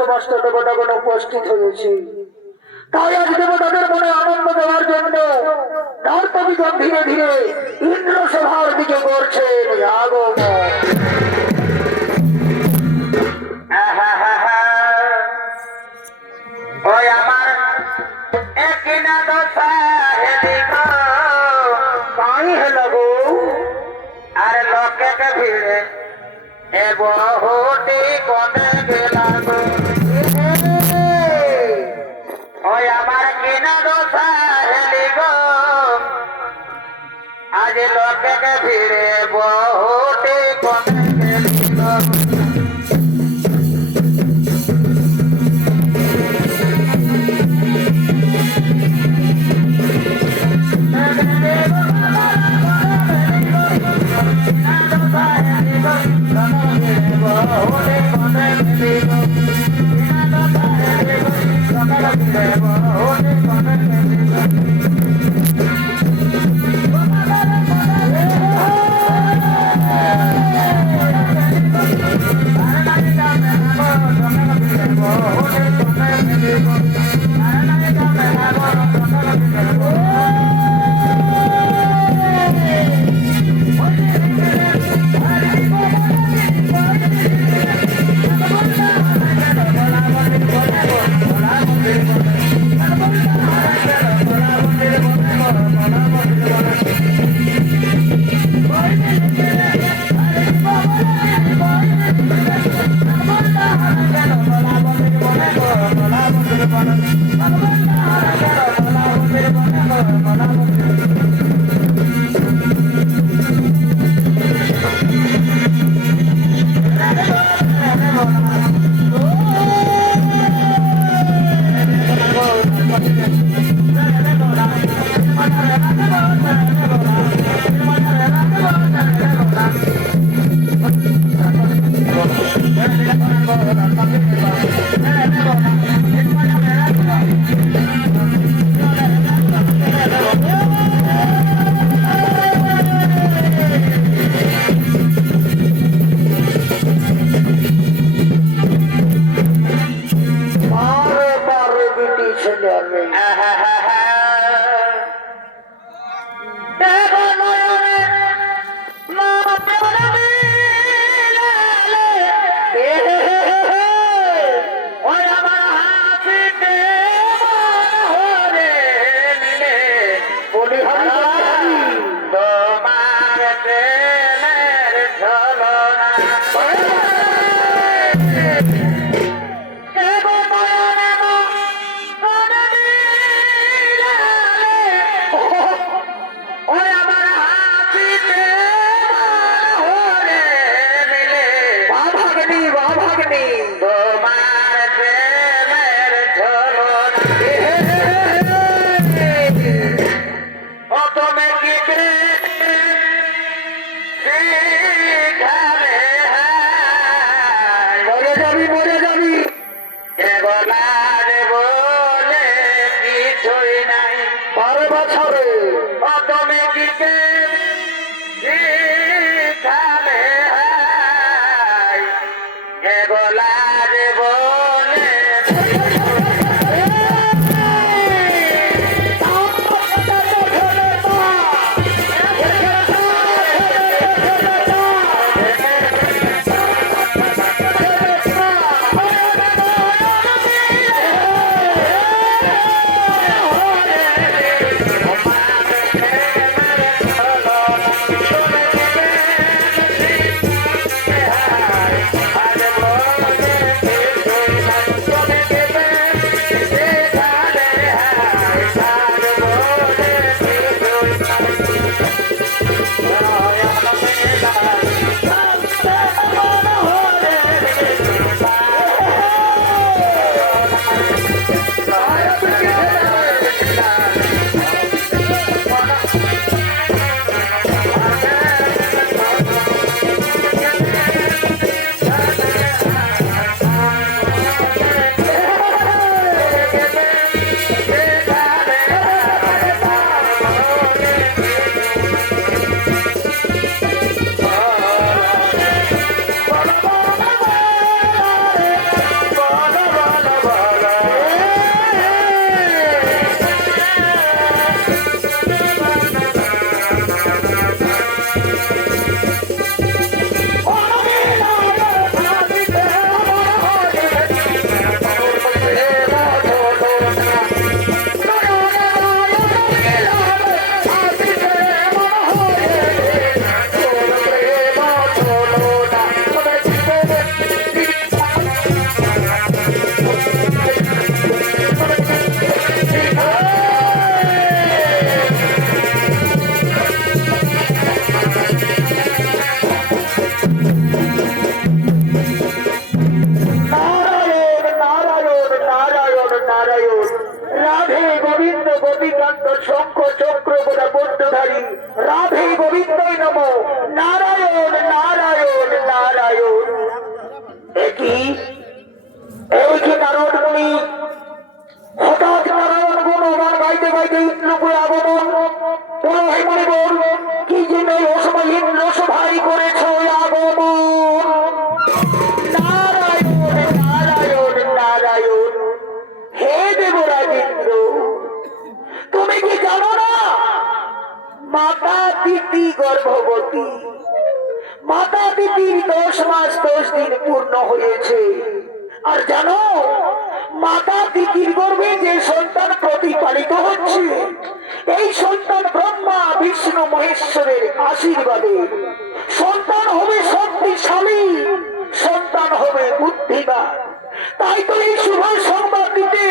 সমস্ত দেবতাগণ উপস্থিত হয়েছে। তাই আজ দেবতাদের মনে আনন্দ দেওয়ার জন্য নর্তকীগণ ধীরে ধীরে ইন্দ্র সভার দিকে করছেন আগমন। ওই আমার একিনা দশা কাই হলো গো আর লোকেতে ভিড়ে এ বহুটি কমে গেলা গো। ওই আমার কিনা দশা হেলি গো আজ লোকেতে ভিড়ে বহুটি কমে গেলি গো। গর্ভবতী মাতা তিথির 10 মাস 10 দিন পূর্ণ হয়েছে। আর জানো মাতা তিথির গর্ভে যে সন্তান প্রতিপালিত হচ্ছে এই সন্তান ব্রহ্মা বিষ্ণু মহেশ্বরের আশীর্বাদে সন্তান হবে শক্তিশালী, সন্তান হবে বুদ্ধিমান। তাই তো এই শুভ সংবাদ দিতে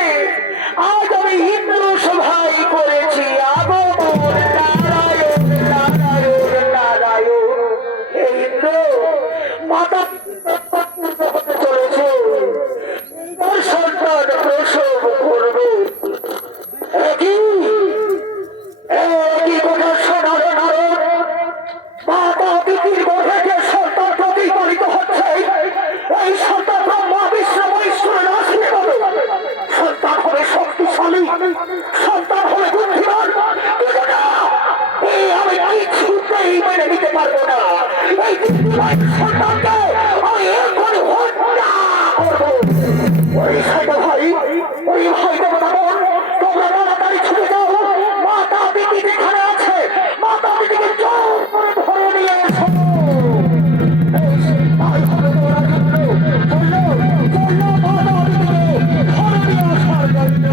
ওই ছোট ভাই, ওই ভাই দেবতাগণ, তোমরা তাড়াতাড়ি ছুটে যাও। মাতা দিদি যেখানে আছে, মাতা দিদিকে জোর করে ধরে নিয়ে এসো। তাই হবে তোমরা জন্য। চলো, চলো মাতা দিদিকে ধরে নিয়ে আসার জন্য।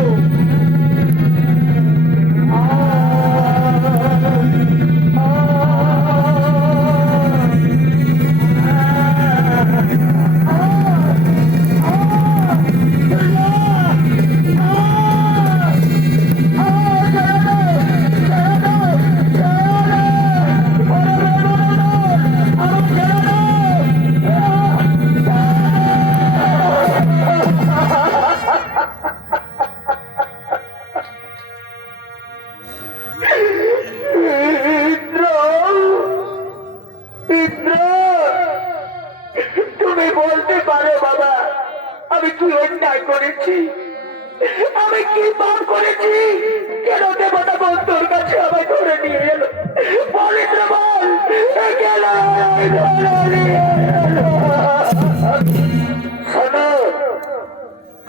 তুমি বলতে পারো বাবা, আমি কি অন্যায় করেছি? আমি কি পাপ করেছি? কেন দেবতা বন্ধুর কাছে আমায় ধরে নিয়ে এলো? পবিত্র বল, কেন আমায় ধরে নিয়ে এলো? শোনো,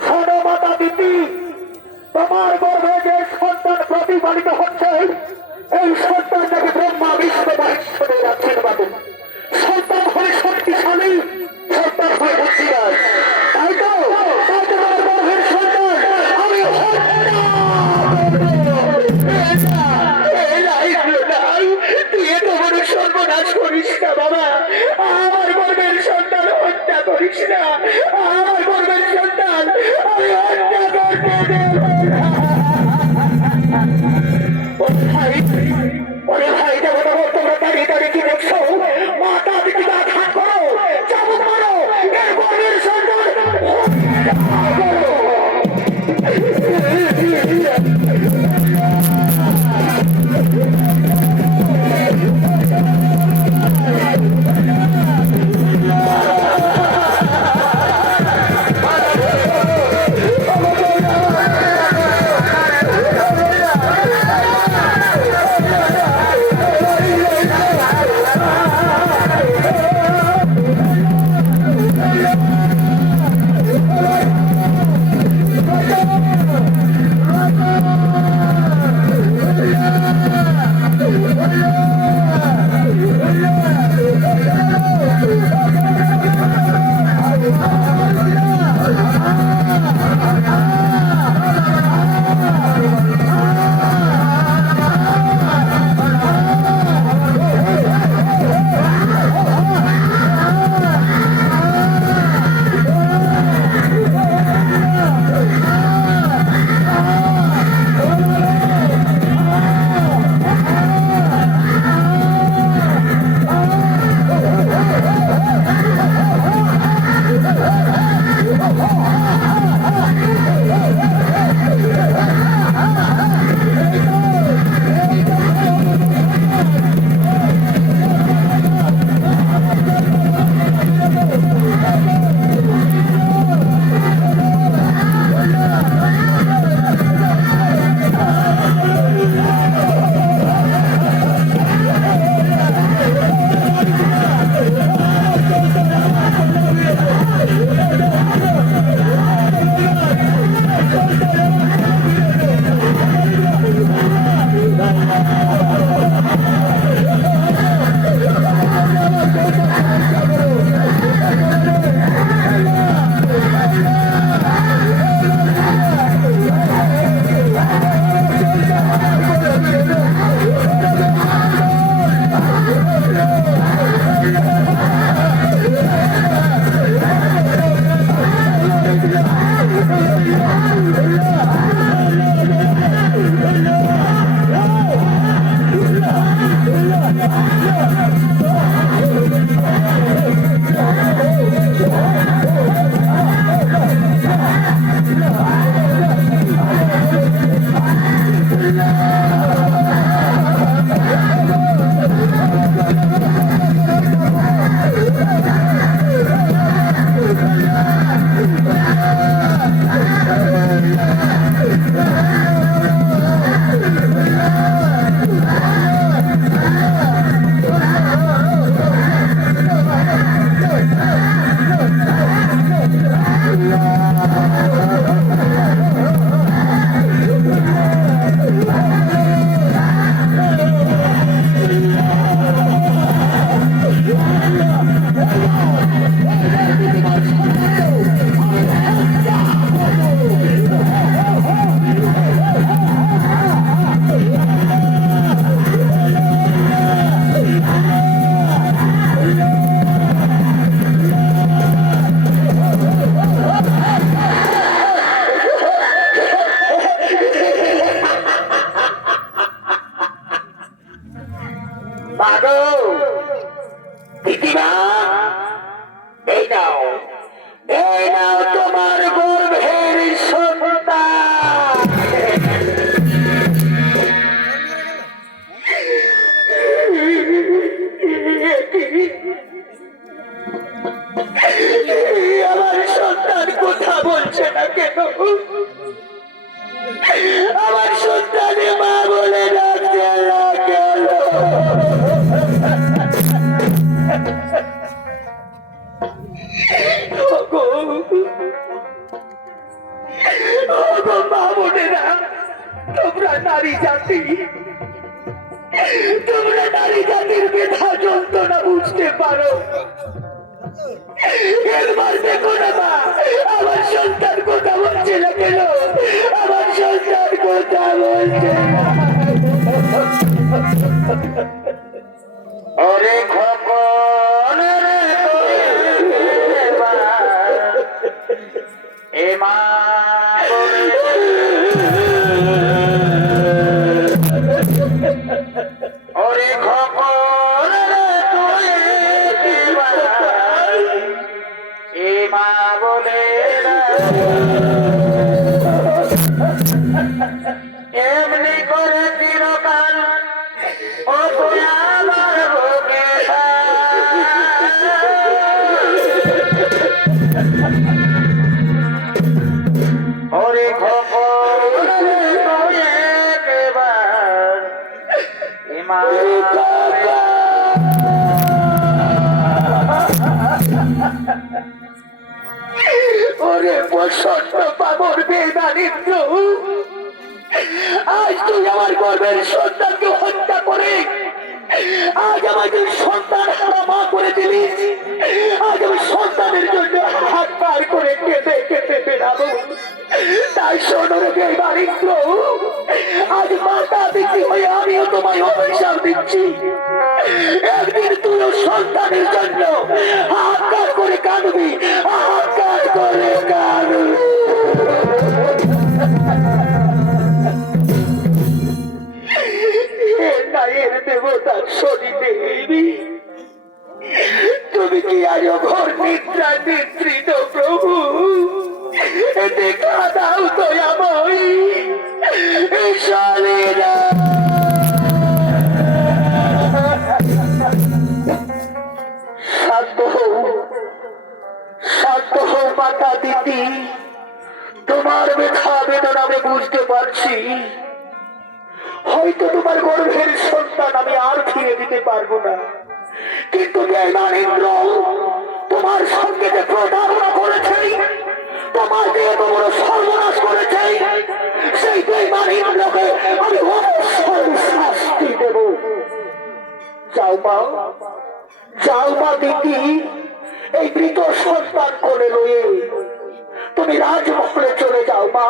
শোনো মাতা দিদি, তোমার গর্ভে যে সন্তান প্রতিপালিত হচ্ছে, এই সন্তানটাকে ব্রহ্মা বিষ্ণু মহেশ্বরের আশীর্বাদে সন্তান হয়ে শক্তিশালী, সন্তান হয়ে বুদ্ধিমান। তাই তো, তাই তো তোমার গর্ভের সন্তান আমি তুই এত বড় সর্বনাশ করিস না বাবা। আমার গর্ভের সন্তান হত্যা করিস না। আমার গর্ভের সন্তান আমি হত্যা করতে দেব না। ওরে ভাই দেবতা, তোমরা দাঁড়িয়ে দাঁড়িয়ে কি দেখছো? মাতা দিদিকে আঘাত করো, চাবুক মারো, এর গর্ভের সন্তান হত্যা করো। মাগো দিদিমা, এই নাও, এই নাও তোমার গর্ভের সন্তান। আমার সন্তান কথা বলছে না কেন? আমার সন্তানে মা বলে ডাকছে না কেন? মা বোনেরা, তোমরা নারী জাতি, তোমরা নারী জাতির ব্যথা যন্ত্রণা বুঝতে পারো। একবার দেখো না মা, আমার সন্তান কথা বলছে না কেন? আমার সন্তান কথা বলছে না। ওরে খোকন রে এ মা ওরে খোকন রে এ মা বলে এমনি করে চিরকাল ও আমার বুকে ওরে খোকন এবার এ মা ওরে বসন্ত পাবর বেদারিদ্র, আজ তুই আমার গর্ভের সন্তানকে হত্যা করে আজ আমাদের সন্তান মা করে দিলি। আজ আমি সন্তানের জন্য হাত পার করে কেঁদে কেঁদে বেড়াবো। তাই শোনরে বেদারিদ্র, আজ মাতা দিচ্ছি হয়ে আমিও তোমায় অভিশাপ দিচ্ছি। একদিন তুইও সন্তানের জন্য হাহাকার করে কাঁদবি, হাহাকার করে কাঁদবি। নায়ের দেবতা শনি দেবী, তুমি কি আজ ঘর নিদ্রা নিদ্রিত প্রভু? দেখা দাও দয়াময়ী, শালীরা শান্ত হও, শান্ত হও মাতা দিদি। তোমার ব্যথা বেদনা আমি বুঝতে পারছি। হয়তো তোমার গর্ভের সন্তান আমি আর ফিরে দিতে পারবো না, কিন্তু নরেন্দ্র তোমার সঙ্গে যে প্রতারণা করেছে, তোমার যে এত বড় সর্বনাশ করেছে, সেই নরেন্দ্রকে আমি অবশ্যই শাস্তি দেব। যাও মা, যাও মা দিদি, এই মৃত সন্তান কোলে রয়ে তুমি রাজমহলে চলে যাও মা,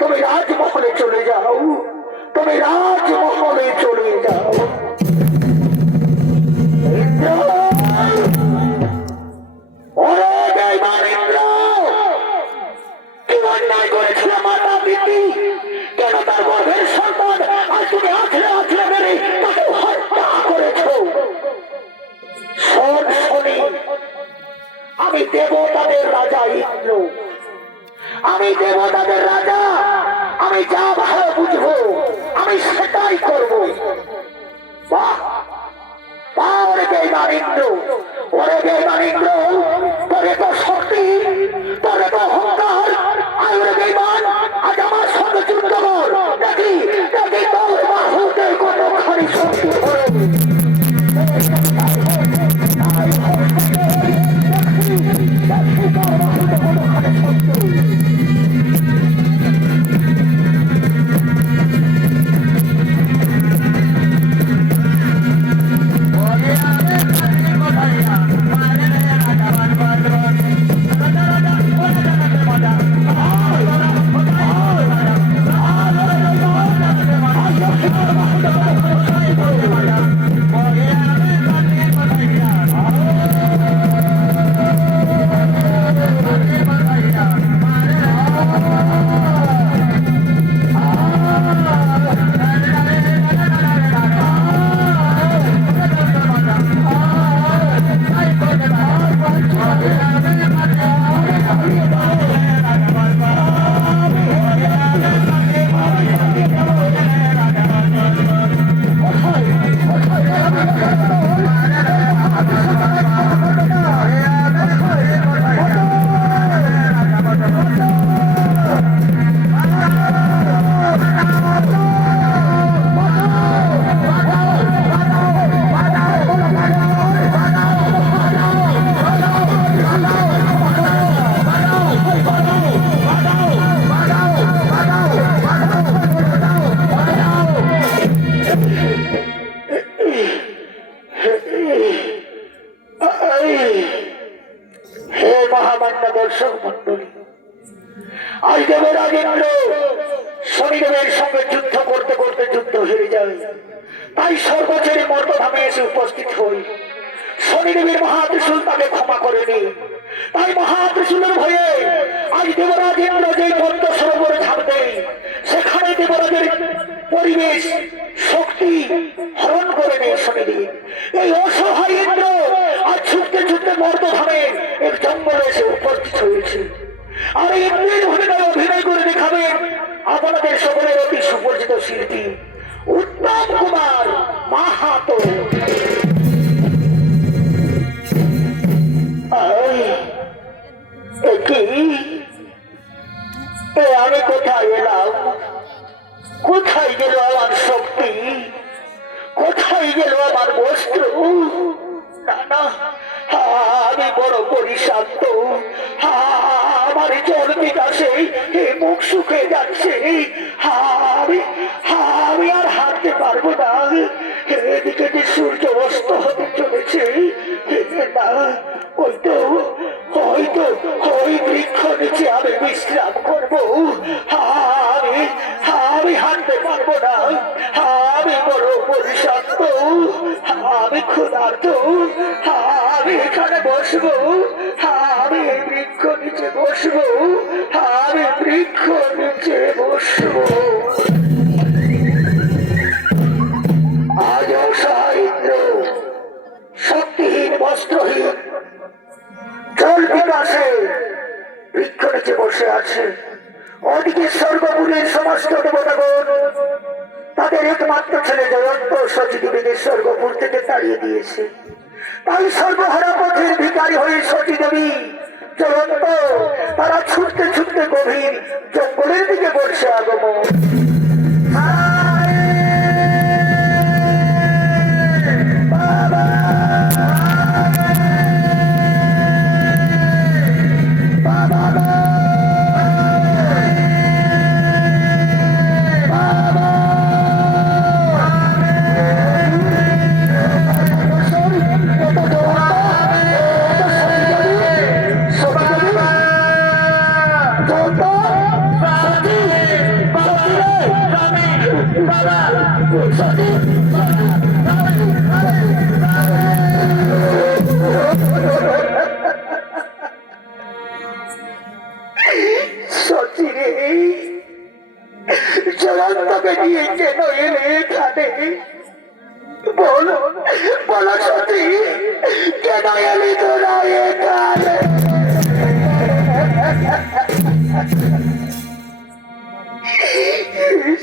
তুমি রাজমহলে চলে যাও, তুমি রাজমহলে চলে যাও। কি অন্যায় করেছিল মাতা দিদি? কেন তার গর্ভের সন্তান আজ তুমি আছড়ে আছড়ে মেরে তাকে হত্যা করেছ? শোন শনি, আমি দেবতাদের রাজা ইন্দ্র, আমি দেবতাদের রাজা, আমি যা ভালো বুঝবো আমি সেটাই করবো। বাহ বাহ, ওরে বেদারিন্দ্র, ওরে বেদারিন্দ্র, তোর এত শক্তি, তোর এত অহংকার, আর ওরে বেঈমান, আজ আমার সঙ্গে যুদ্ধ কর, দেখি দেখি তোর বাহুতে কতখানি শক্তি ধরে। আজ দেবরাজ ইন্দ্র শনিদেবের সঙ্গে যুদ্ধ করতে করতে যুদ্ধ হেরে যায়। তাই স্বর্গ ছেড়ে মর্তধামে এসে উপস্থিত হই। শনিদেবের মহাত্রিশূল তাকে ক্ষমা করেনি। তাই মহাত্রিশূলের ভয়ে আজ দেবরাজ ইন্দ্র যে পদ্ম সরোবরে ঝাঁপ দেয়, সেখানে দেবরাজের পরিবেশ শক্তি হরণ করে নেয় শনিদেব। এই অসহায় ইন্দ্র আজ ছুটতে ছুটতে মর্তধামে এক জঙ্গলে এসে উপস্থিত হয়েছে। আর এই ইন্দ্রের ভূমিকায় অভিনয় করে দেখাবেন আপনাদের সকলের অতি সুপরিচিত শিল্পী উত্তম কুমার মাহাতো। আমি কোথায় এলাম? কোথায় গেল আমার শক্তি? কোথায় গেল আমার বস্ত্র? না না, আমি বড় পরিশান্ত। আমার জল বিকাশে মুখ শুকিয়ে যাচ্ছে। আমি আর হাঁটতে পারবো না। এদিকে যে সূর্য অস্ত হতে চলেছে, না হয়তো ওই বৃক্ষ নিচে আমি বিশ্রাম করবো। আমি হাঁটতে পারবো না। আমি বড় পরিশান্ত, আমি ক্ষুধার্ত। আমি এখানে বসবো। আমি বৃক্ষ নিচে বসবো। আমি বৃক্ষ নিচে বসবো। আজ অসহায় ইন্দ্র শক্তিহীন বস্ত্রহীন জল বিকাশে বৃক্ষ নিচে বসে আছে। ওদিকে স্বর্গপুরের সমস্ত দেবতাগণ তাদের একমাত্র ছেলে জয়ন্ত সচিদেবীকে স্বর্গপুর থেকে তাড়িয়ে দিয়েছে। তাই সর্বহারা পথের ভিখারি হয়ে সচিদেবী জয়ন্ত তারা ছুটতে ছুটতে গভীর জঙ্গলের দিকে বসে আগমন। জয়ন্তকে নিয়ে কেন এলে এখানে? বলো বলো সতী, কেন এলি তোরা এখানে?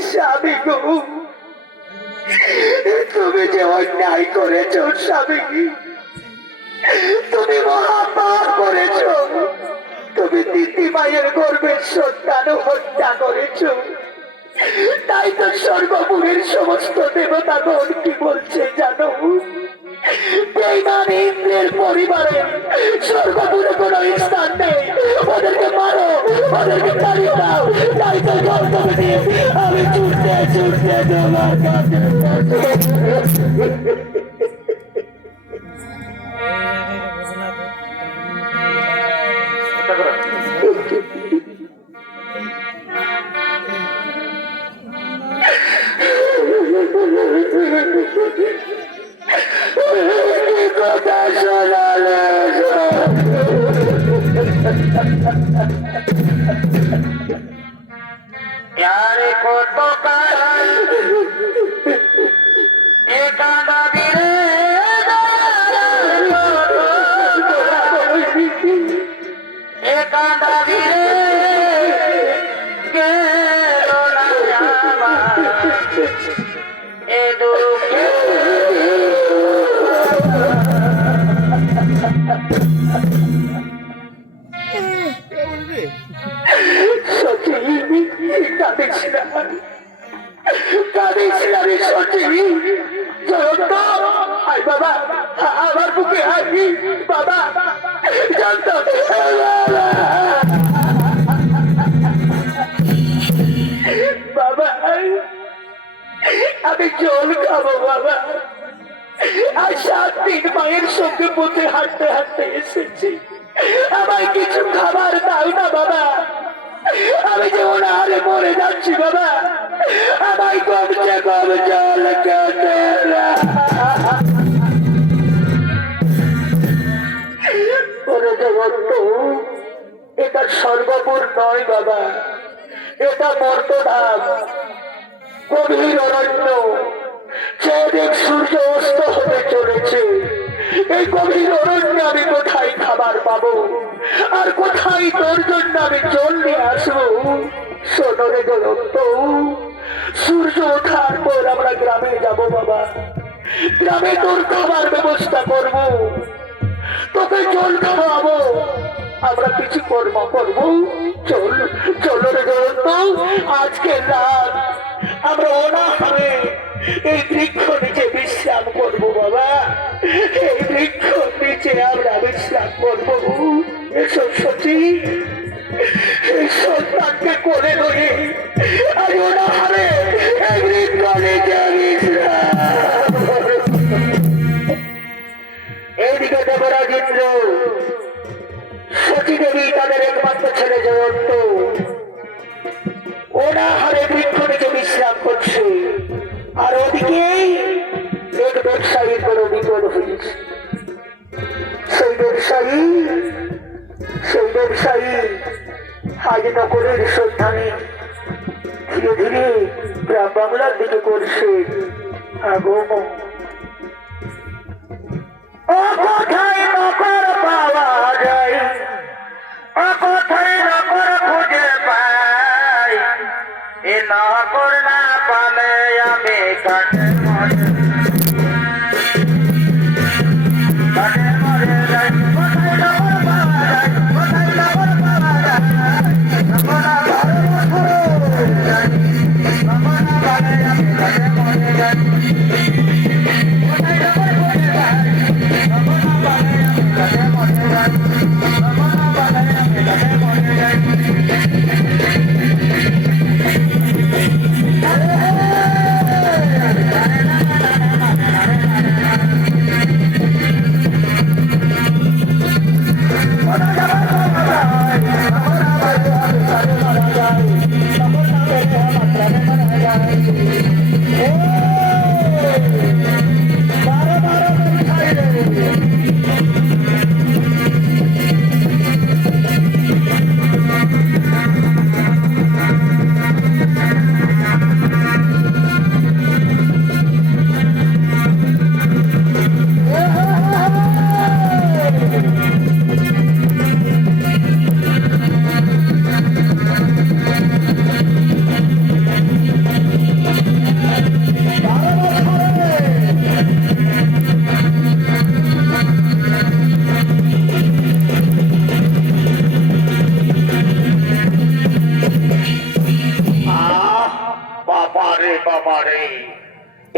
স্বামী গো, তুমি যে অন্যায় করেছ স্বামী, তুমি মহাপাপ করেছ। তুমি দিদি মায়ের গর্ভের সন্তান হত্যা করেছ। তাই তো স্বর্গপুরের সমস্ত দেবতাগণ কি বলছে জানো? বেঈমান ইন্দ্রের পরিবারে স্বর্গপুরে কোনো স্থান নেই। ওদেরকে মারো, ওদেরকে তাড়িয়ে দাও। তাই তো গর্ভবতী আমি ছুটতে ছুটতে তোমার কাছে কথা শোনালে यारे को तो कारण एकांता बिरे एकांता बिरे के लोना जामा ए दुखे আমার বুকে হাসি বাবা জানতো। বাবা আমি জল খাবো বাবা। আর 7 দিন মায়ের সঙ্গে পথে হাঁটতে হাঁটতে এসেছি। আমায় কিছু খাবার দাও না বাবা। আমি যেমন আরে মরে যাচ্ছি বাবা, আমায় কমছে কম জল খেতে না। ওরে জগন্ত, এটা স্বর্গপুর নয় বাবা, এটা মর্তধাম, গভীর অরণ্য। চারিদিক সূর্য অস্ত হতে চলেছে। এই গভীর অরণ্যে আমি কোথায় খাবার পাবো, আর কোথায় তোর জন্য আমি জল নিয়ে আসবো? শোনরে জগন্ত, সূর্য ওঠার পর আমরা গ্রামে যাব বাবা, গ্রামে তোর খাবার ব্যবস্থা করব, তোকে জল খাওয়াবো, আমরা কিছু কর্ম করব। চল চলো রে জগন্ত, আজকে রাত আমরা অনাহারে এই বৃক্ষ নিচে বিশ্রাম করবো বাবা, এই বৃক্ষ নিচে আমরা বিশ্রাম করবো। এসব সত্যি এই সন্তানকে করে ধরে আমি অনাহারে এই বৃক্ষ নিচে বিশ্রাম। এইদিকে দেবরাজ ইন্দ্র, সতী দেবী তাদের একমাত্র ছেলে জয়ন্ত অনাহারে বৃক্ষ নিচে বিশ্রাম করছে, আর ওদিকে এক ব্যবসায়ীর বড় বিপদ হয়েছে। সেই ব্যবসায়ী আজ নগরের সন্ধানে ধীরে ধীরে গ্রাম বাংলার দিকে করছে আগমন। ও কোথায় নকর পাওয়া যায়, ও কোথায় নকর খুঁজে পাই, এ নকর না পালে আমি কাটে মরে যাই। কোথায় নকর পাওয়া যায়, কোথায় নকর পাওয়া যায়, নকরা ভালো মরে যাই, নকর না পালে আমি কাটে মরে যাই। কোথায় নকর খুঁজে পাই, নকর না পালে আমি কাটে মরে যাই, নকর না পালে আমি কাটে মরে যাই।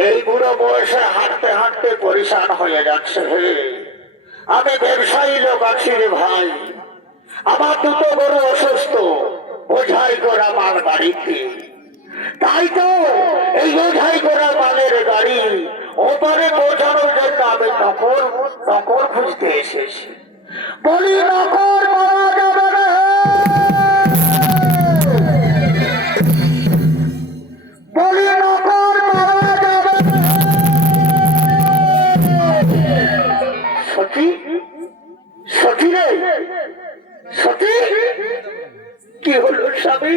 এই বুড়ো বয়সে হাঁটতে হাঁটতে পরিশান হয়ে যাচ্ছে। হে, আমি ব্যবসায়ী লোক আছি রে ভাই, আমার দুটো গরু অসুস্থ, বোঝাই করা মাল বাড়িতে, তাই তো এই বোঝাই করা মালের গাড়ি ওপারে পৌঁছানোর জন্য আমি নকর খুঁজতে এসেছি। বলি নকর পাওয়া যাবে না, বলি নকর পাওয়া যাবে না। সতী, সতী রে, সতী, কি হলো স্বামী,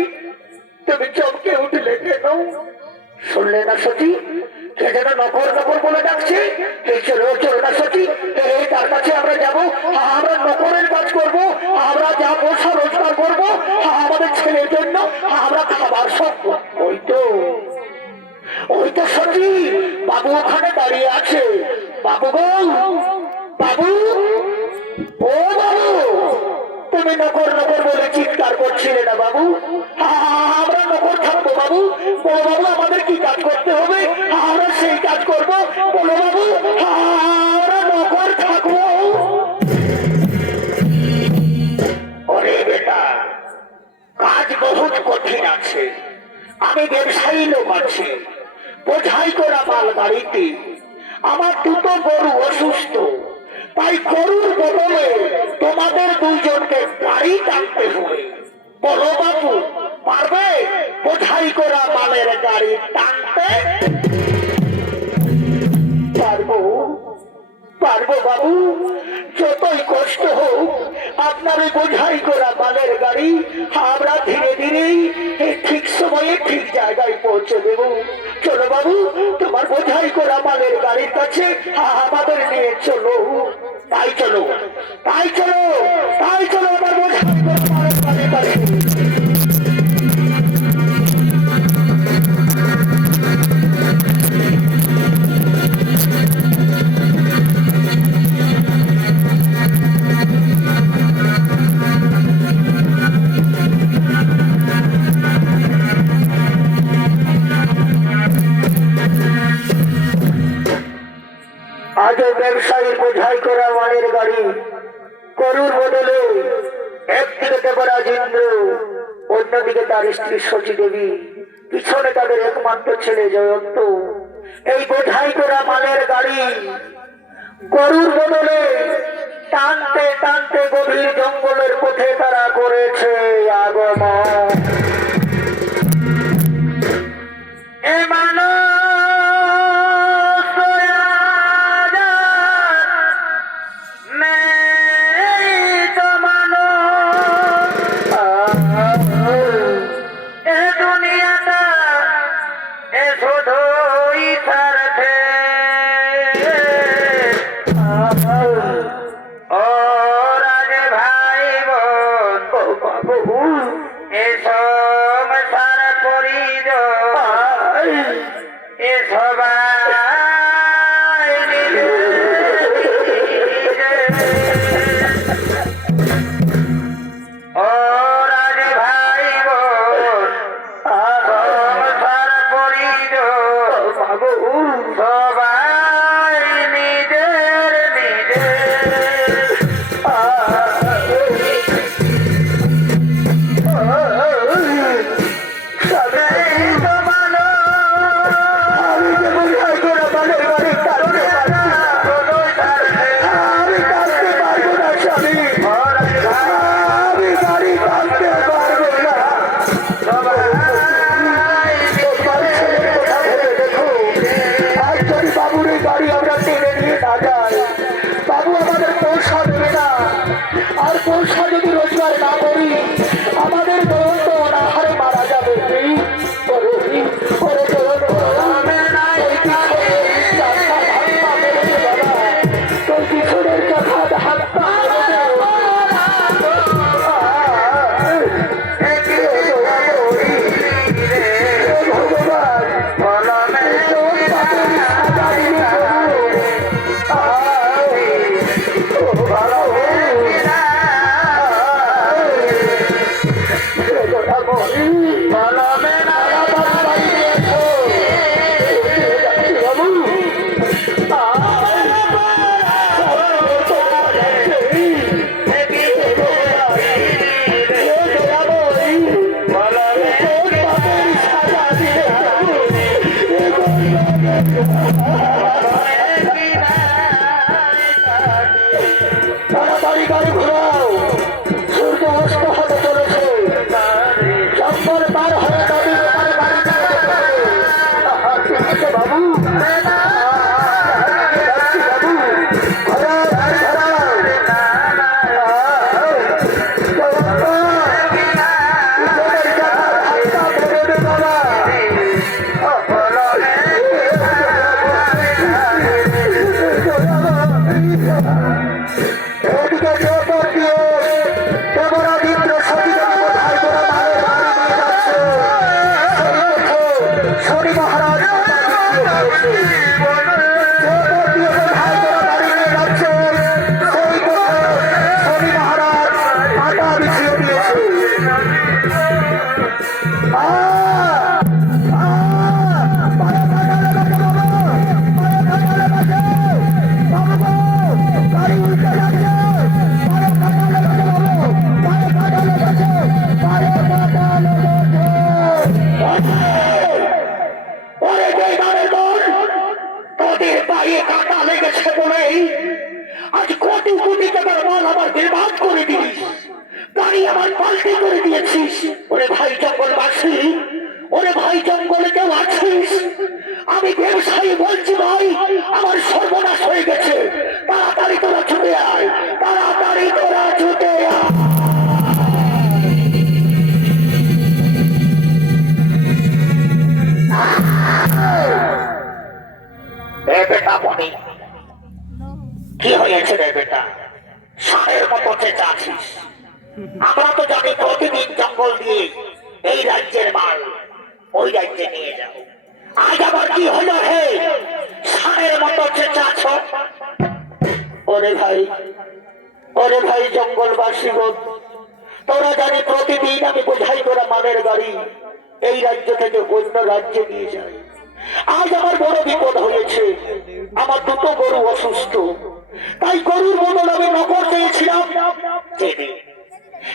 তুমি চমকে উঠলে কেন? শুনলে না সতী, কে যেন নকর নকর বলে ডাকছে? এই চলো চলো না সতী, তার কাছে আমরা যাবো, আমরা নকরের কাজ করবো, আমরা যা পয়সা রোজগার করবো আমাদের ছেলের জন্য আমরা খাবার সব। ওই তো সতী, বাবু ওখানে দাঁড়িয়ে আছে। বাবু গো, বাবু, ও বাবু, তুমি নকর নকর বলে চিৎকার করছিলে না বাবু? আমরা নকর থাকবো বাবু, বলো বাবু আমাদের কি কাজ করতে হবে, আমরা সেই কাজ করবো, বলো বাবু আমরা নকর থাকবো। ওরে বেটা, কাজ বহুত কঠিন আছে, আমি ব্যবসায়ী লোক আছি, বোঝাই করা মাল গাড়িতে, আমার দুটো গরু অসুস্থ, তাই গরুর বদলে তোমাদের দুইজনকে গাড়ি টানতে হবে। বলো বাবু, পারবে বোঝাই করা মালের গাড়ি টানতে? পারবো, পারবো বাবু, যতই কষ্ট হোক আপনার এই বোঝাই করা মালের গাড়ি আমরা ধীরে ধীরেই ঠিক সময়ে ঠিক জায়গায় পৌঁছে দেব। চলো বাবু, তোমার বোঝাই করা মালের গাড়ির কাছে আমাদের নিয়ে চলো। তাই চলো, তাই চলো, তাই চলো আমার বোঝাই করা মালের গাড়ির কাছে। আজ ব্যবসায়ীর বোঝাই করা মালের গাড়ি গরুর বদলে একদিকে দেবরাজ ইন্দ্র, অন্যদিকে তার স্ত্রী শচী দেবী, পিছনে তাদের একমাত্র ছেলে জয়ন্ত। এই বোঝাই করা মালের গাড়ি গরুর বদলে টানতে টানতে গভীর জঙ্গলের পথে তারা করেছে আগমন। এই মানব করে দিয়েছিস। ওরে ভাই জঙ্গলবাসী, ওরে ভাই জঙ্গলে কেউ আছিস? আমি ব্যবসায়ী বলছি ভাই, আমার সর্বনাশ হয়ে গেছে। তাড়াতাড়ি তোরা ছুটে আয়, তাড়াতাড়ি তোরা ছুটে আয়। বেটা বনি, কি হয়েছে রে বেটা? ষাঁড়ের মতো চেঁচাছিস। আমরা তো জানি প্রতিদিন জঙ্গল দিয়ে এই রাজ্যের মাল ওই রাজ্যে নিয়ে যাও। আজ আবার কি হলো হে? ষাঁড়ের মতো চেঁচাছ। ওরে ভাই, ওরে ভাই জঙ্গলবাসী গো, তোরা জানি প্রতিদিন আমি বোঝাই করা মালের গাড়ি এই রাজ্য থেকে অন্য রাজ্যে নিয়ে যাই। আজ আমার বড় বিপদ হয়েছে। আমার দুটো গরু অসুস্থ, তাই গরুর বদল আমি নকল চেয়েছিলাম।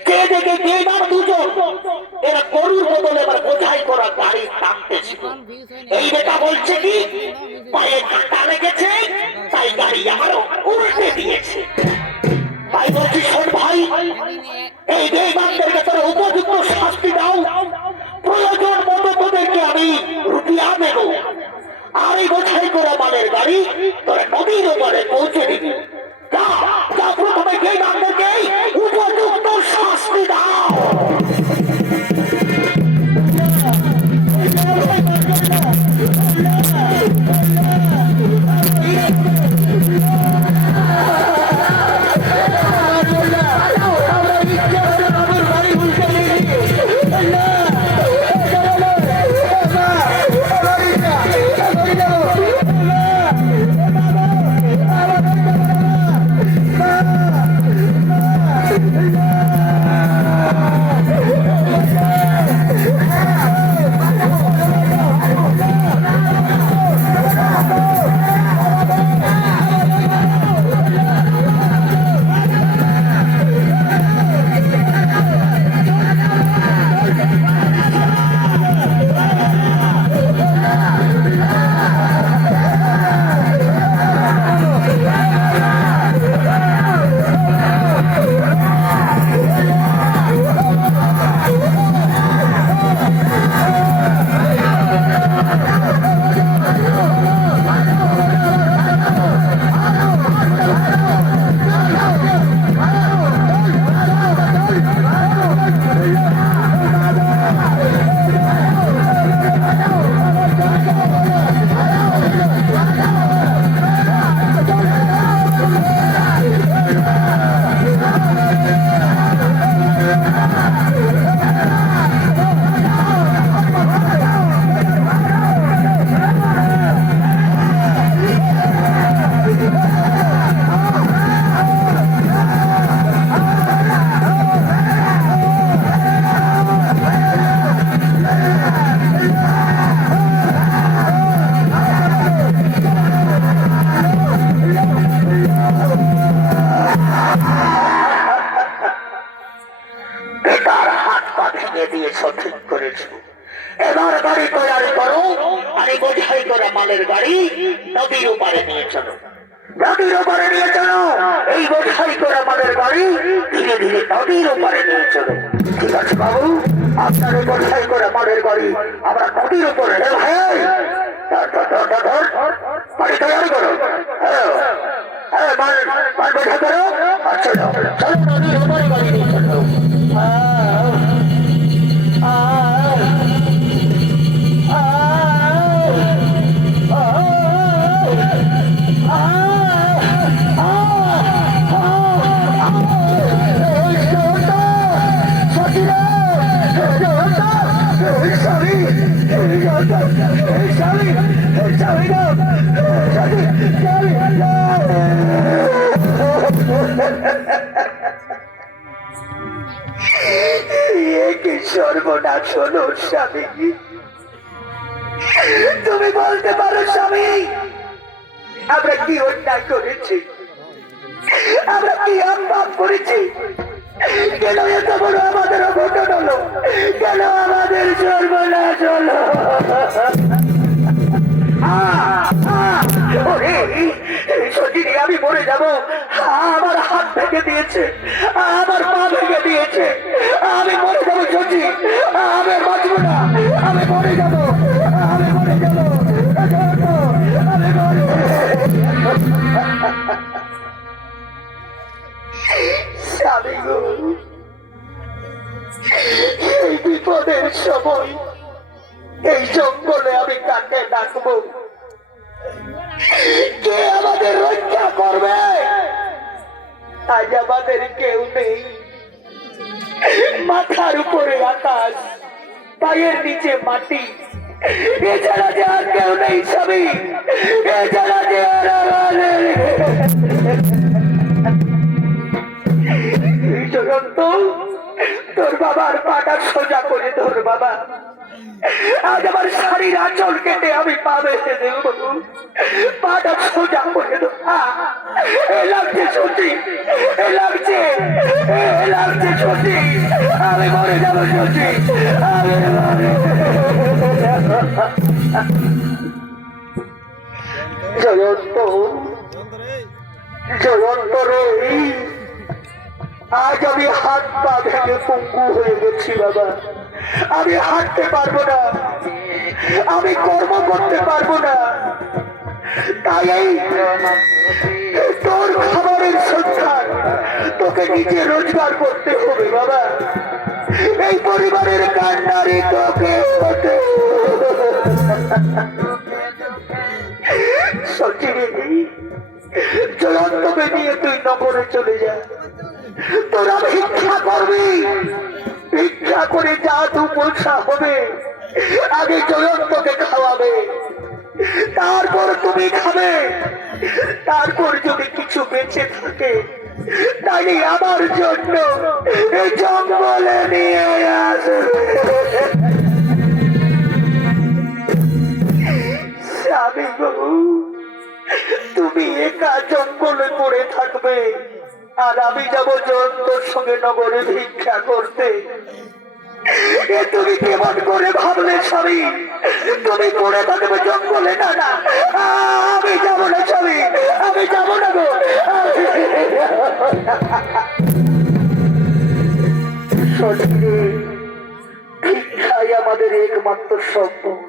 কে দেখে কে না দুজন, এরা গরুর বদলে এবার বোঝাই করা গাড়ি টানতেছিল। এই বেটা বলছে কি পায়ে কাঁটা লেগেছে, তাই গাড়ি আমারও উল্টে দিয়েছে। তাই বলছি শোন ভাই, এই বেঈমানদেরকে তোরা উপযুক্ত শাস্তি দাও। প্রয়োজন মতো তোদেরকে আমি রুপিয়া দেব। আর এই বোঝাই করা মালের গাড়ি তোরা নদীর ওপরে পৌঁছে দিবি। যা যা, প্রথমে বেঈমানদেরকে উপযুক্ত শাস্তি দাও। মালের গাড়ি নদীর ওপারে নিয়ে চলো, নদীর ওপারে নিয়ে চলো। এই বোঝাই করা মালের গাড়ি ধীরে ধীরে নদীর ওপারে নিয়ে চলো। ঠিক আছে বাবু, আপনার এই বোঝাই করা মালের গাড়ি আমরা নদীর ওপরে গাড়ি তৈরি করো। মাল বোঝা করো। আচ্ছা চলো নদীর ওপারে গাড়ি নিয়ে চলো। সর্বনাশ হলো স্বামী। তুমি বলতে পারো স্বামী আমরা কি অন্যায় করেছি, আমরা কি অপরাধ করেছি? কেন এত বড় আমাদের অঘটন হলো? কেন আমাদের সর্বনাশ হলো? আমি মরে যাব। আমার হাত ভেঙে দিয়েছে, আমার পা ভেঙে দিয়েছে, আমি মরে যাবো সত্যি, আমি বাঁচবো না, আমি মরে যাবো, আমি মরে যাবো, আমি মরে স্বামী গো, এই বিপদের সময় এই জঙ্গলে আমি কাকে ডাকবো? কে আমাদের রক্ষা করবে? আজ আমাদের কেউ নেই। মাথার উপরে আকাশ, পায়ের নিচে মাটি, এছাড়া যে আর কেউ নেই স্বামী, এছাড়া যে আর তোর বাবার পাটা সোজা করে ধর বাবা। আজ আমার শাড়ির আঁচল কেটে আমি পা বেঁধে দেব, পাটা সোজা করে দেব। লাগছে সত্যি, লাগছে, লাগছে সত্যি, আমি মরে যাবো সত্যি, আমি জয়ন্ত, জয়ন্ত রে, আজ আমি হাত পা ভেঙে পঙ্গু হয়ে গেছি বাবা। আমি হাঁটতে পারবো না, আমি কর্ম করতে পারবো না, তাই তোর খাবারের সন্ধান তোকে নিজে রোজগার করতে হবে বাবা। এই পরিবারের কান্নারে তোকে জয়ন্তকে নিয়ে তুই নগরে চলে যা, তোরা ভিক্ষা করবি, ভিক্ষা করে যা দু পয়সা হবে আগে জয়ন্তকে খাওয়াবে, তারপর তুমি খাবে, তারপর যদি কিছু বেঁচে থাকে তাহলে আমার জন্য এই জঙ্গলে নিয়ে আসবে। স্বামী গো, তুমি একা জঙ্গলে পড়ে থাকবে আর আমি যাবো জয়ন্তর সঙ্গে নগরে ভিক্ষা করতে। তুমি কেমন করে ভাবলে স্বামী? তুমি পড়ে থাকবে জঙ্গলে? না না, আমি যাবো না স্বামী, আমি যাবো না গো। ভিক্ষাই আমাদের একমাত্র সম্পদ।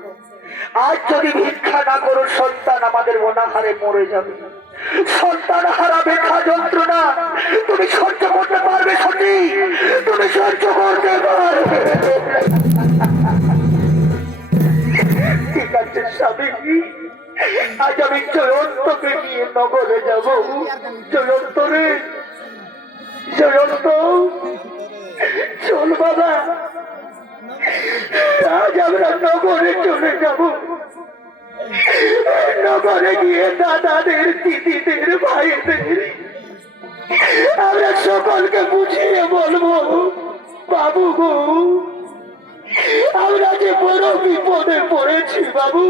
আজ যদি ভিক্ষা না করো সন্তান আমাদের অনাহারে মরে যাবে। সন্তান হারা ব্যথা যন্ত্রণা তুমি সহ্য করতে পারবে সত্যি? তুমি সহ্য করতে পারবে? ঠিক আছে স্বামী, আজ আমি জয়ন্তকে নিয়ে নগরে যাব। জয়ন্ত রে, জয়ন্ত চল বাবা, আজ আমরা নগরে চলে যাব। নগরে গিয়ে দাদাদের, দিদিদের, ভাইদের আমরা সকলকে বুঝিয়ে বলবো, বাবু গো আমরা যে বড় বিপদে পড়েছি বাবু।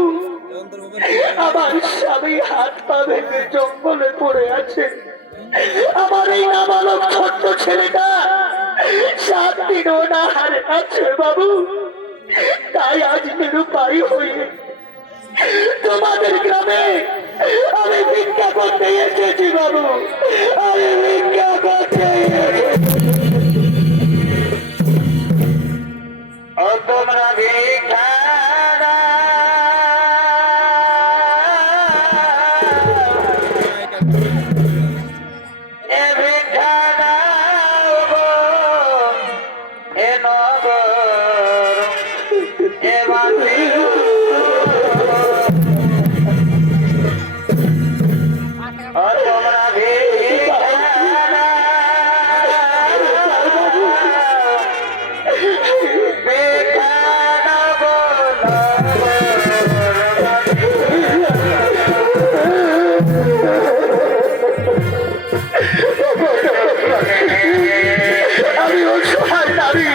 আমার স্বামী হাত পা ভেঙে জঙ্গলে পড়ে আছে, আমার এই নাবালক ছোট্ট ছেলেটা 7 দিন অনাহারে আছে বাবু। তাই আজ নিরুপায় হয়ে তোমাদের গ্রামে আমি ভিক্ষা করতে এসেছি বাবু, আমি ভিক্ষা করতে তোমরা ভিক্ষা আমি অসহায় নারী,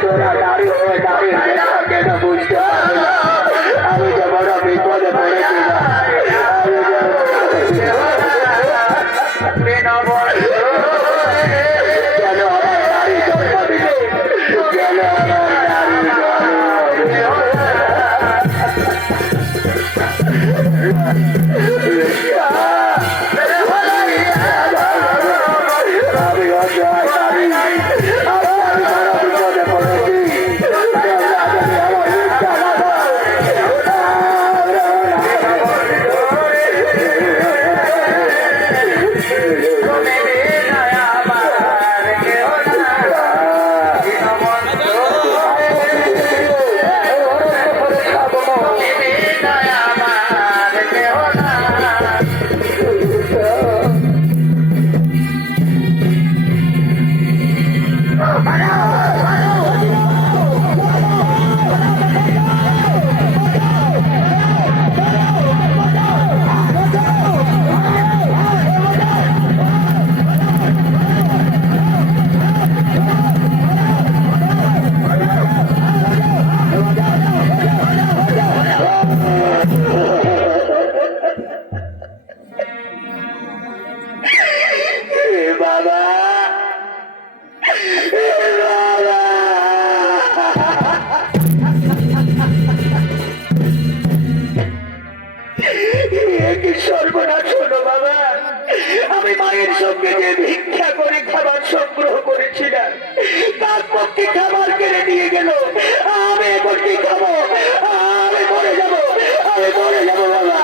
তোরা দাঁড়িয়ে কেন বুঝতে পারবো না? আমি যে বড় বিপদে পড়েছি না। কেন আমার নারী জন্ম দিলে? কেন আমার নারী আমি অসহায় নারী, আমি বড় বিপদে পড়েছি। বাবা সর্বনাশ হলো বাবা। আমি মায়ের সঙ্গে যে ভিক্ষা করে খাবার সংগ্রহ করেছিলাম, তার পক্ষে খাবার কেড়ে নিয়ে গেল। আমি এখন কি খাবো? আমি মরে যাবো, আমি মরে যাবো বাবা,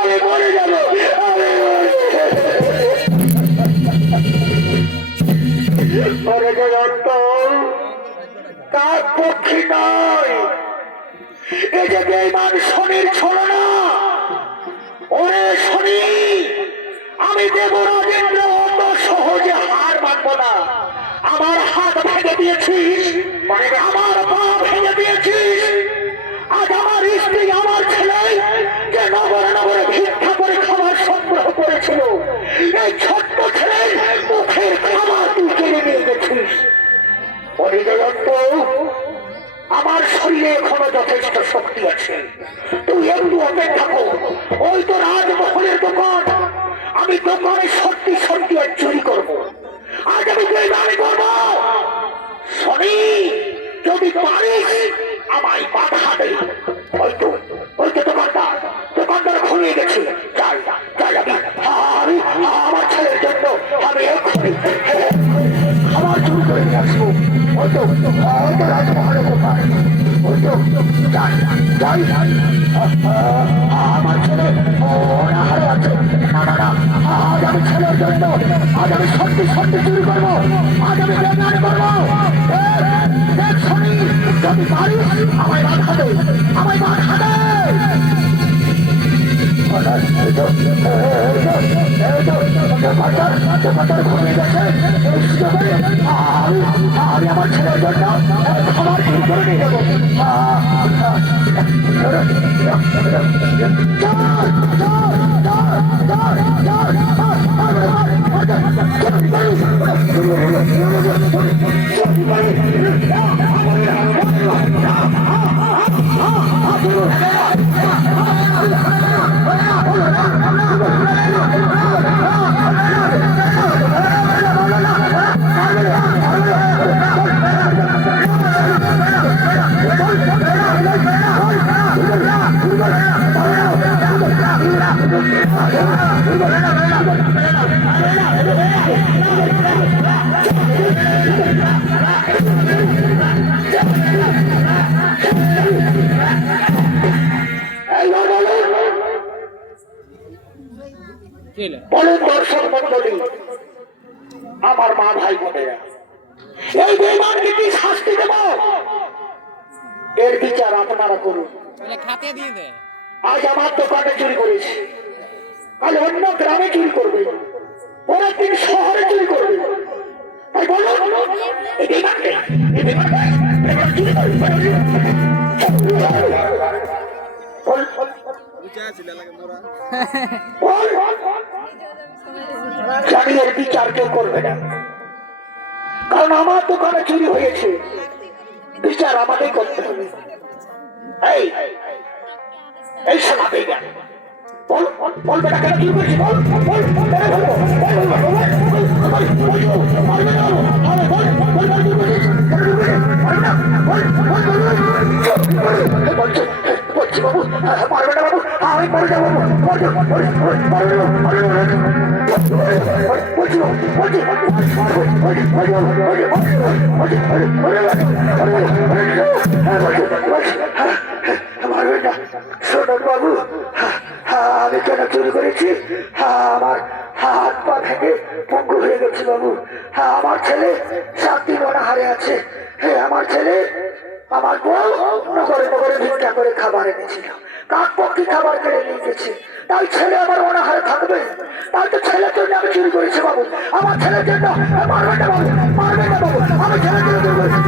আমি মরে যাবো, আমি মরে যাবো। তার পক্ষে নয়, এ যে বেঈমান শনির ছলনা। ওরে শনি, আমি দেবরাজেন্দ্র অত সহজে হার মানব না। আমার হাত ভেঙে দিয়েছিস, আমার পা ভেঙে দিয়েছিস। আজ আমার স্ত্রী, আমার ছেলে যে নগরে নগরে ভিক্ষা করে খাবার সংগ্রহ করেছিল, এই ছোট্ট ছেলের মুখের খাবার তুই কেড়ে নিয়ে গেছিস। আমার শরীরে এখনো যথেষ্ট শক্তি আছে, তুই একটু অপেক্ষা কর। ওই তো রাজমহলের দোকান, আমি দোকানে সত্যি সত্যি আর চুরি করবো। আজ আমি বেঈমানি করবো। শনি, যদি পারিস আমায় বাধা দে। ওই তো দোকানদার ঘুমিয়ে গেছে। যাই যাই, আমি আমার ছেলের জন্য আমি এক্ষুনি খাবার চুরি করে নিয়ে আসবো। ওই তো রাজমহলের দোকান, ওই তো যাই যাই। আমার ছেলে অনাহারে আছে। না না না, আজ আমি ছেলের জন্য, আজ আমি সত্যি সত্যি চুরি করবো। আজ আমি বেঈমানি করবো। দেখ শনি, যদি পারিস আমায় বাধা দে, আমায় বাধা দে। আমি আমার ছেলের জন্য খাবার চুরি করে নিয়ে যাবো। বলুন দর্শক মন্ডলী, আমার মা ভাই বোনেরা, এই বেঈমানকে কি শাস্তি দেব? এর বিচার আপনারা করুন। আজ আমার দোকানে চুরি করেছি, কাল অন্য গ্রামে চুরি করবে, পরের দিন শহরে চুরি করবে। তাই বলুন, এই বেঈমানকে চুরি করবে। জানি এর বিচার কেউ করবে না। কারণ আমার দোকানে চুরি হয়েছে, বিচার আমাকেই করতে হবে। এই এই শালা বেঈমান, বল বল বেটা কেন চুরি করেছিস? বল বল বেটা বল বলছি বাবু, পারবে না বাবু, আমি পরে যাবো সোনক বাবু। আমি কেন চুরি করেছি? আমার হাত পা ভেঙে পঙ্গু হয়ে গেছে বাবু। আমার ছেলে 7 দিন অনাহারে আছে। আমার ছেলে আমার বউ নগরে নগরে ভিক্ষা করে খাবার এনেছিল, কাক পক্ষী খাবার কেড়ে নিয়ে গেছে। তাই ছেলে আমার অনাহারে থাকবে? তাই তো ছেলের জন্য আমি চুরি করেছি বাবু। আমার ছেলের জন্য মারবে না বাবু, মারবে না বাবু, আমি ছেলের জন্য চুরি করেছি।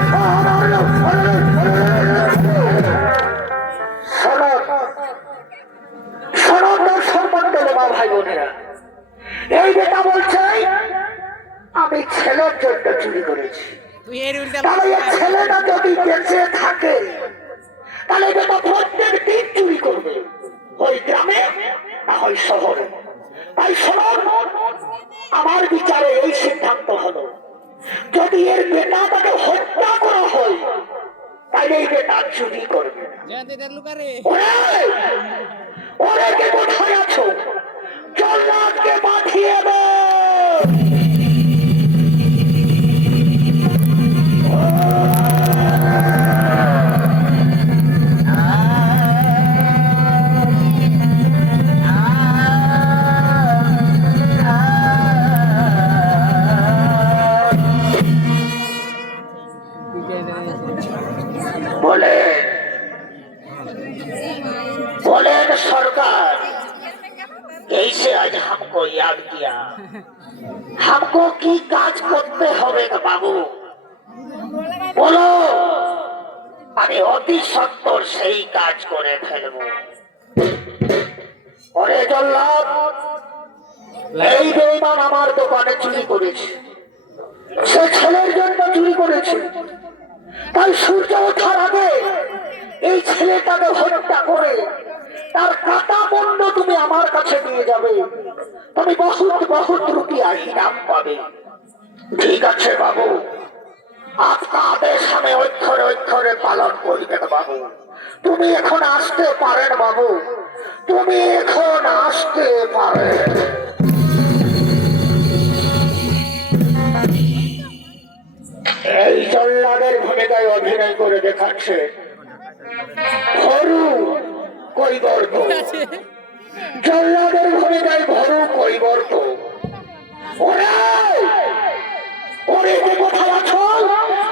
ভাই বোনেরা, এই বেটা বলছে আমি ছেলের জন্য চুরি করেছি। তাহলে ছেলেটা যদি বেঁচে থাকে তাহলে বেটা প্রত্যেক দিন চুরি করবে, ওই গ্রামে না হয় শহরে। তাই শোনো, আমার বিচারে এই সিদ্ধান্ত হলো, যদি এর বেটাটাকে হত্যা করা হয় তাহলে এই বেটা চুরি করবে না। ওরে কে কোথায় আছো? জল্লাদকে পাঠিয়ে দে। बोलेन सरकार, कैसे आज हमको याद किया? हमको की काज करते होवे बाबू बोलो, আমি অতি সত্তর সেই কাজ করে ফেলবো। ওরে জল্লাদ, এই বেঈমান আমার দোকানে চুরি করেছে, সে ছেলের জন্য চুরি করেছে। তাই সূর্য ওঠার আগে এই ছেলেটাকে হত্যা করে তার কাটা বন্ধ তুমি আমার কাছে নিয়ে যাবে, তুমি বহুত বহুত রুপিয়া ইনাম পাবে। ঠিক আছে বাবু, आपका आदेश हमें অক্ষরে অক্ষরে পালন করবেন বাবু। তুমি এখন আসতে পারেন বাবু, তুমি এখন আসতে পারেন। এই জল্লাদের ভূমিকায় অভিনয় করে দেখাচ্ছে ভরু কৈবর্ত। জল্লাদের ভূমিকায় ভরু কৈবর্ত। ওরে ওরে কে কোথায় আছো?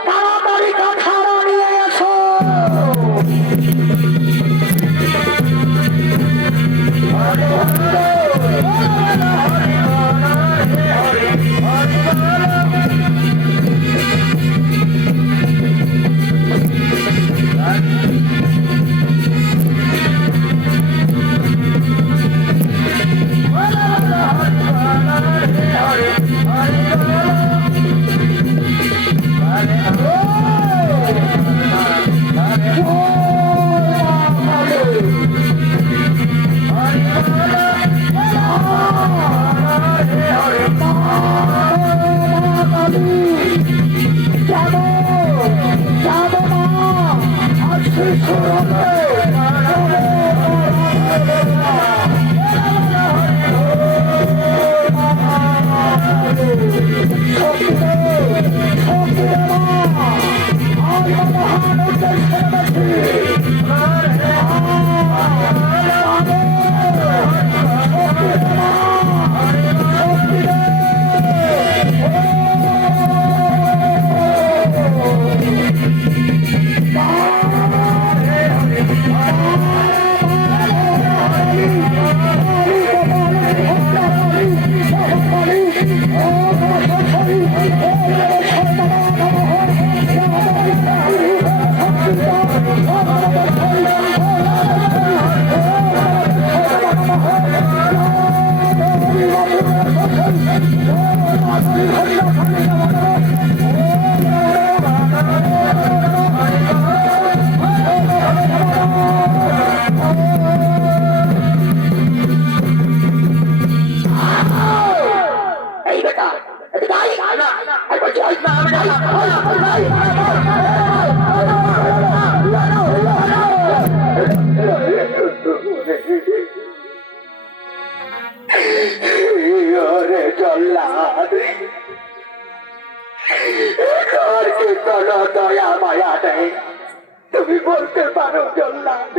তাড়াতাড়ি কাঠারা নিয়ে এসো। Oh, ওরে জল্লাদ, তোর কি কোনো দয়া মায়া নেই? তুমি বলতে পারো জল্লাদ,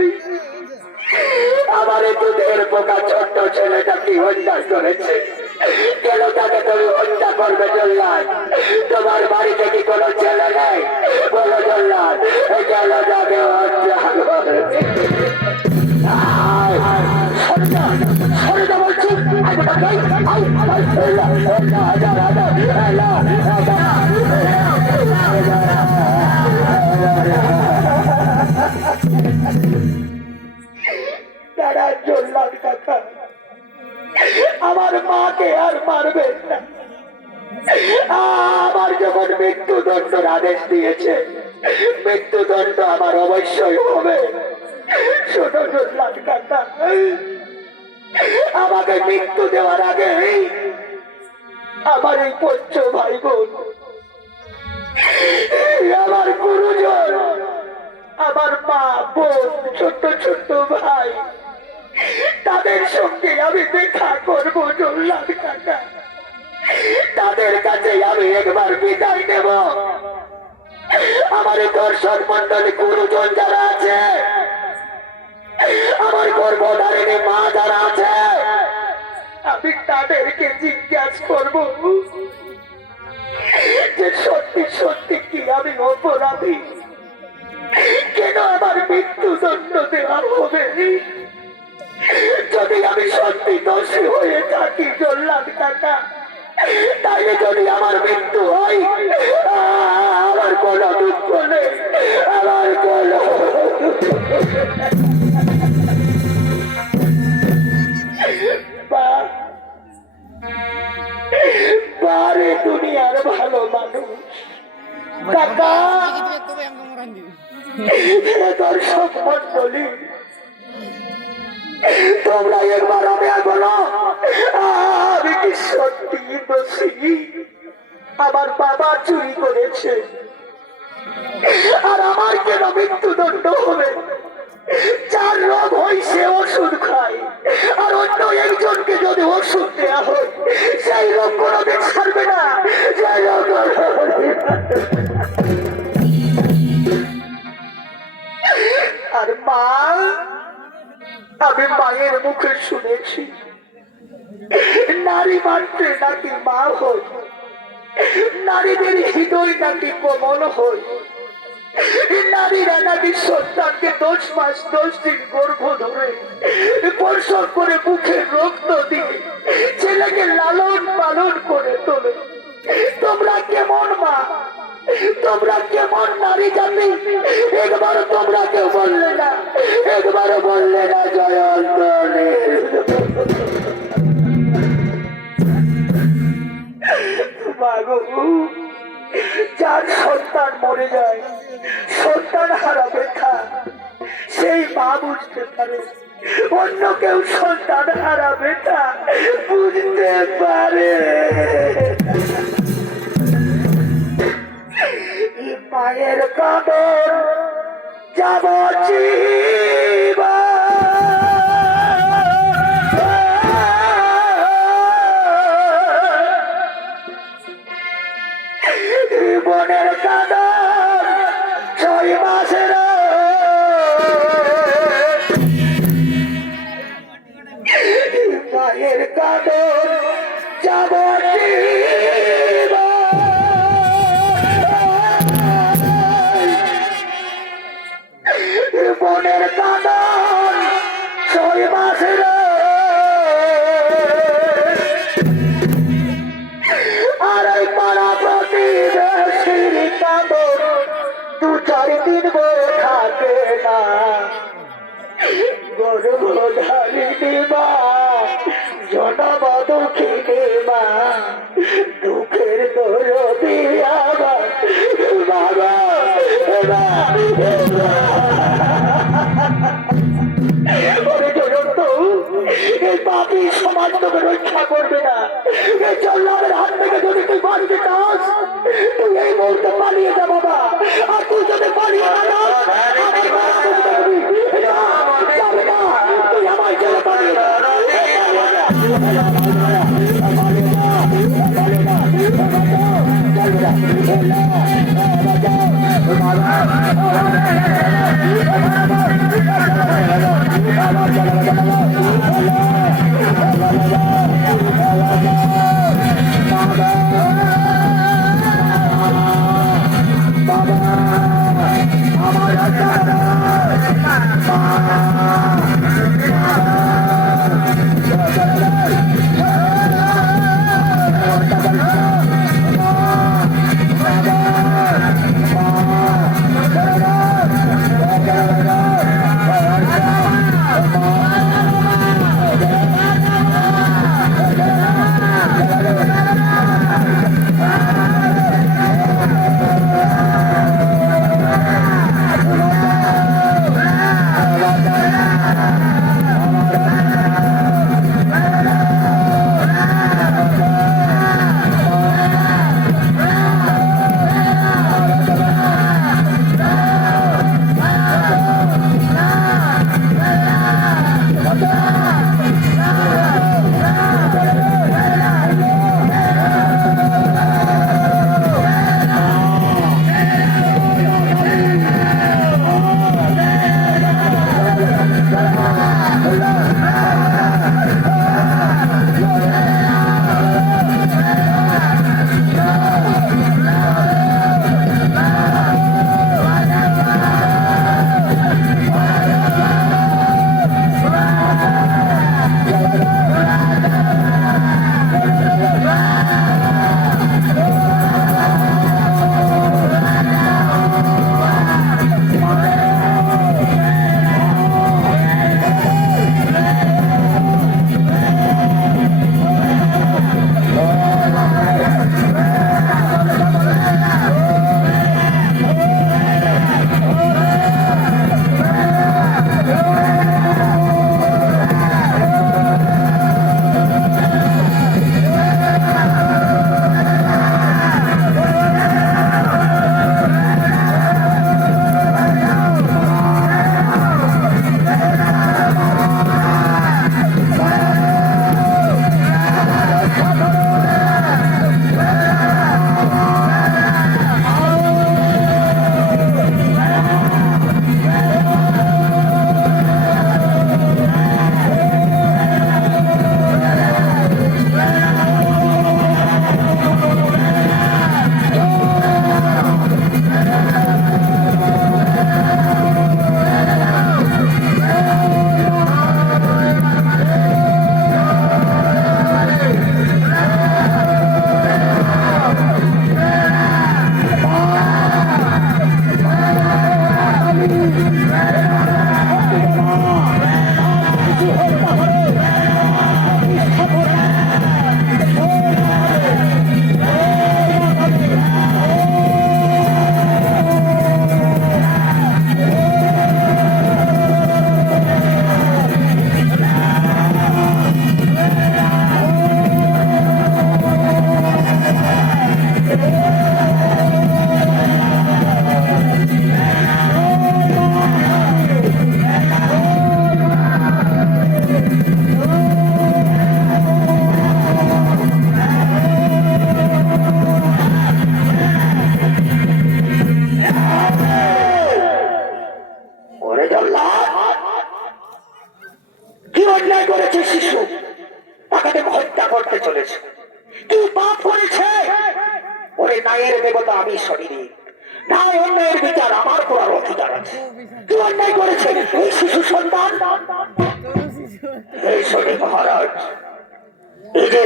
আমার দুধের পোকা ছোট্ট ছেলেটা কি হত্যা করেছে? কেন তাকে তুমি হত্যা করবে জল্লাদ? তোমার বাড়িতে কি কোনো ছেলে নেই? বলো জল্লাদ, কেন তাকে হত্যা করেছে? আমার মাকে আর মারবেন না। আমার যখন মৃত্যুদণ্ডের আদেশ দিয়েছে, মৃত্যুদণ্ড আমার অবশ্যই হবে। শোনো জল্লাদ কাকা, আমাকে মৃত্যু দেওয়ার আগে আমার এই পঞ্চ ভাই বোন, আমার গুরুজন, আমার মা বোন, ছোট্ট ছোট্ট ভাই, তাদের সঙ্গে আমি দেখা করবো জল্লাদ কাকা। তাদের কাছে আমি একবার বিদায় নেব। আমার দর্শক মন্ডলী গুরুজন যারা আছে, আমার গর্ভধারিণী মা যারা আছে, আমি তাদেরকে জিজ্ঞাসা করবো যে সত্যি সত্যি কি আমি অপরাধী? কেন আমার মৃত্যুদণ্ড দেওয়া হবে? যদি আমি সত্যি দোষী হয়ে থাকি জল্লাদ কাকা, তাইলে যদি আমার মৃত্যু হয়, আমার কোনো দুঃখ নেই, আমার কোনো বারে দুনিয়ার ভালো মানুষ কাকা। দর্শক মন্ডলী, তোমরা একবার আমি বলো, আমি কি সত্যি দোষী? আমার বাবা চুরি করেছে, আর আমার কেন মৃত্যুদণ্ড হবে? যার রোগ হয় সে ওষুধ খায়, আর অন্য একজনকে যদি ওষুধ দেওয়া হয়, সেই রোগ কোনোদিন ছাড়বে না। সেই রোগ আর মা, আমি মায়ের মুখে শুনেছি নারী মাত্রে নাকি মা হয়, নারীদের হৃদয় নাকি কোমল হয়, নারীরা নাকি সন্তানকে 10 মাস 10 দিন গর্ভ ধরে প্রসব করে মুখে রক্ত দিয়ে ছেলেকে লালন পালন করে তোলে। তোমরা কেমন মা, তোমরা কেমন নারী জাতি? একবারও তোমরা কেউ বললে না, একবারও বললে না জয়ন্তনী। যার সন্তান মরে যায়, সন্তান হারা ব্যথা সেই মা বুঝতে পারে, অন্য কেউ সন্তান হারা ব্যথা বুঝতে পারে? মায়ের কাঁদন যাবতীবা, বোনের কাঁদন 6 মাসের, মায়ের কাঁদন যাবতীবা, বোনের কাঁদন 6 মাসের, আর এই পাড়া প্রতিবেশীর কাঁদন 2-4 দিন বয়ে থাকে না। গর্ভধারিণী মা, জনম দুঃখিনী মা, দুঃখের দরদি আমার বাবা। এই পাপী সমাজ তোকে রক্ষা করবে না, এই জল্লাদের হাত থেকে যদি তুই বাঁচতে চাস তুই এই মুহূর্তে পালিয়ে যা বাবা। আর তুই যদি পালিয়ে না যাস আমার মারা করে দেখবি। যাবে না, তুই আমার ছেলে পালিয়ে যা।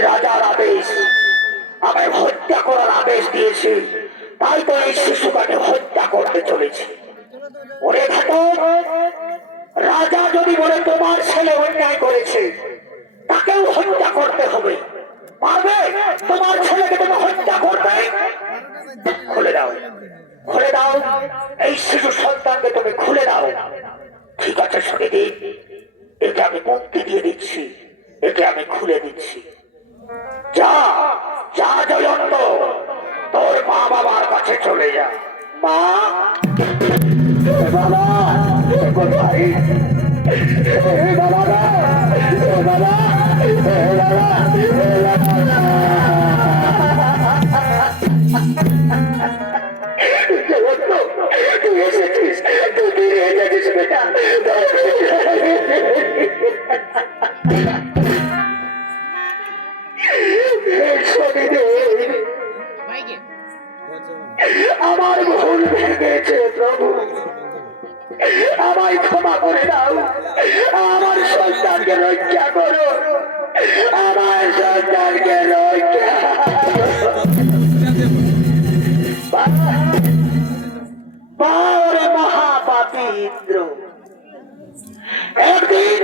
রাজার আদেশ আমায় হত্যা করার আদেশ দিয়েছে, তাই তো এই শিশুটাকে হত্যা করতে চলেছে। ওরে ঘাতক, রাজা যদি বলে তোমার ছেলে অন্যায় করেছে তাকেও হত্যা করতে হবে, পারবে? তোমার ছেলেকে তুমি হত্যা করবে? খুলে দাও, খুলে দাও, এই শিশু সন্তানকে তুমি খুলে দাও। ঠিক আছে শুনে দিন, একে আমি মুক্তি দিয়ে দিচ্ছি, একে আমি খুলে দিচ্ছি। যা যা জয়ন্ত, তোর মা বাবার কাছে চলে যা। মা, বাবা কোথায়? বাবা, বাবা, তুই এসেছিস, তুই ফিরে এসেছিস বেটা। আমার ভুল ভেঙেছে প্রভু, আমায় ক্ষমা করে দাও, আমার সন্তানকে রক্ষা করো, আমার সন্তানকে রক্ষা। বারে মহাপাপী ইন্দ্র, একদিন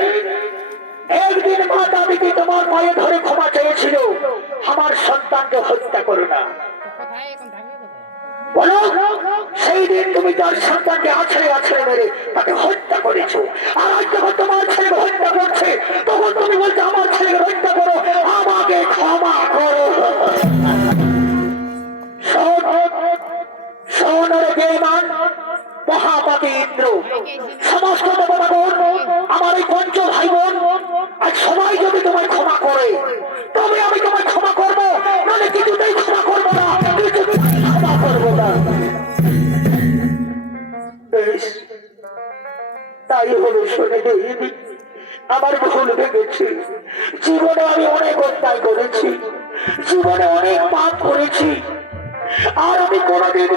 একদিন মাতা দিদি তোমার পায়ে ধরে ক্ষমা চেয়েছিল, আমার সন্তানকে হত্যা করো না। বলো, সেই দিন তুমি তার সন্তানকে আছড়ে আছড়ে মেরে তাকে হত্যা করেছো, আর আজ যখন তোমার ছেলেকে হত্যা করছে তখন তুমি বলছো আমার ছেলেকে হত্যা করো, আমাকে ক্ষমা করো। মহাপাপী ইন্দ্র, সমস্ত দেবতাগণ, আমার এই পঞ্চ ভাই বোন, আজ সবাই যদি তোমায় ক্ষমা করে তবে আমি তোমায় ক্ষমা করবো, মানে কিছুতেই ক্ষমা করবো না, কিছুতেই ক্ষমা করবো না। বেশ, তাই হলো শুনে দেবী, আমার ভুল ভেঙেছি, জীবনে আমি অনেক অন্যায় করেছি, জীবনে অনেক পাপ করেছি, আর আমি কোনোদিন